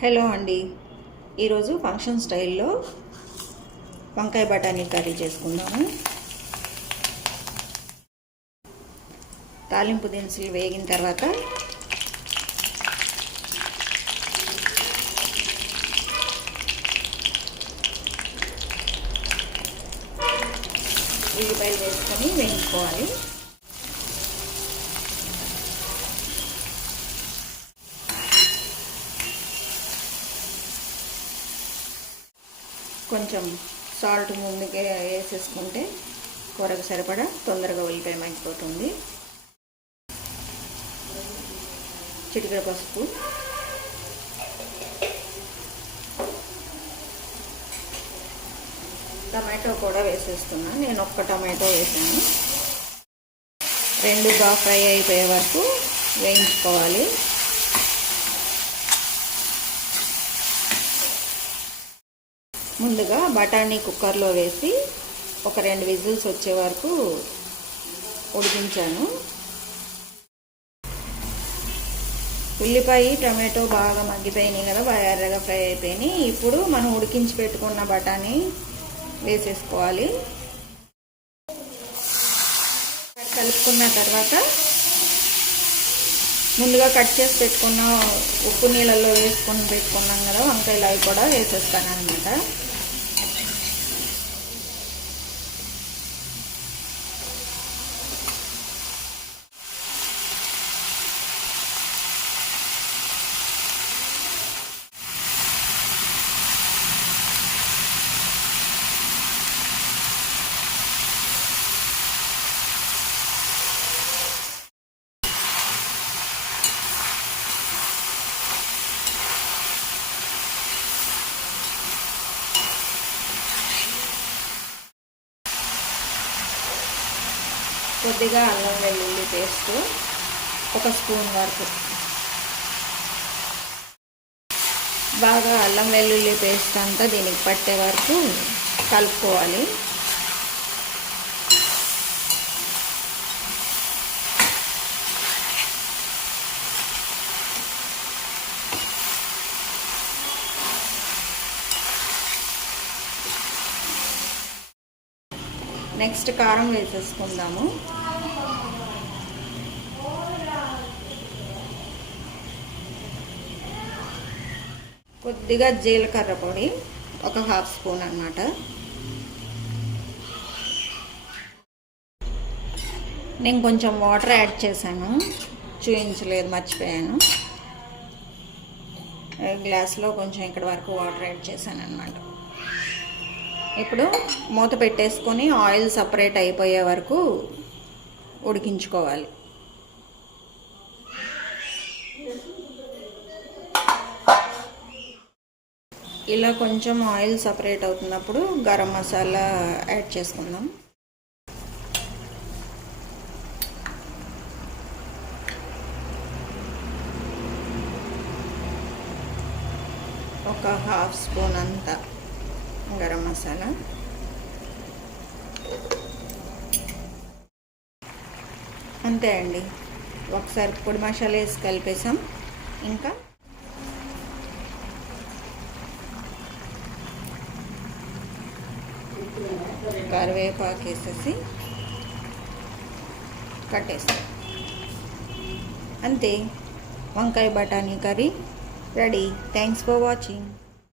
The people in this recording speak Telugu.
హలో అండి, ఈరోజు ఫంక్షన్ స్టైల్లో వంకాయ బఠానీ కర్రీ చేసుకుందాము. తాలింపు దినుసులు వేగిన తర్వాత ఉల్లిపాయలు వేసుకొని వేయించుకోవాలి. కొంచెం సాల్ట్ ముందుకే వేసేసుకుంటే కూరకు సరిపడా తొందరగా ఉల్లిపాయ మగ్గిపోతుంది. చిటికెడు పసుపు, టమాటో కూడా వేసేస్తున్నా. నేను ఒక్క టమాటో వేసాను. రెండు బాగా ఫ్రై అయిపోయే వరకు వేయించుకోవాలి. ముందుగా బఠానీ కుక్కర్లో వేసి ఒక 2 విజిల్స్ వచ్చే వరకు ఉడికించాను. ఉల్లిపాయ టమాటో బాగా మగ్గిపోయినాయి కదా, బాగా ఎర్రగా ఫ్రై అయిపోయినాయి. ఇప్పుడు మనం ఉడికించి పెట్టుకున్న బఠానీ వేసేసుకోవాలి. కలుపుకున్న తర్వాత ముందుగా కట్ చేసి పెట్టుకున్న ఉప్పు నీళ్ళల్లో వేసుకొని పెట్టుకున్నాం కదా వంకాయలు, అవి కూడా వేసేస్తాను అన్నమాట. కొద్దిగా అల్లం వెల్లుల్లి పేస్ట్ 1 స్పూన్ వరకు, బాగా అల్లం వెల్లుల్లి పేస్ట్ అంతా దీనికి పట్టే వరకు కలుపుకోవాలి. నెక్స్ట్ కారం వేసేసుకుందాము. కొద్దిగా జీలకర్ర పొడి 1/2 స్పూన్ అన్నమాట. నేను కొంచెం వాటర్ యాడ్ చేశాను, చూపించలేదు, మర్చిపోయాను. గ్లాస్లో కొంచెం ఇక్కడ వరకు వాటర్ యాడ్ చేశాను అన్నమాట. ఇప్పుడు మూత పెట్టేసుకొని ఆయిల్ సపరేట్ అయిపోయే వరకు ఉడికించుకోవాలి. ఇలా కొంచెం ఆయిల్ సపరేట్ అవుతున్నప్పుడు గరం మసాలా యాడ్ చేసుకుందాం. ఒక 1/2 స్పూన్ అంతా గరం మసాలా, అంతే అండి. ఒకసారి పొడి మసాలా వేసి కలిపేసాం. ఇంకా కరివేపాకు వేసేసి కట్టేస్తాం. అంతే, వంకాయ బఠానీ curry ready. Thanks for watching.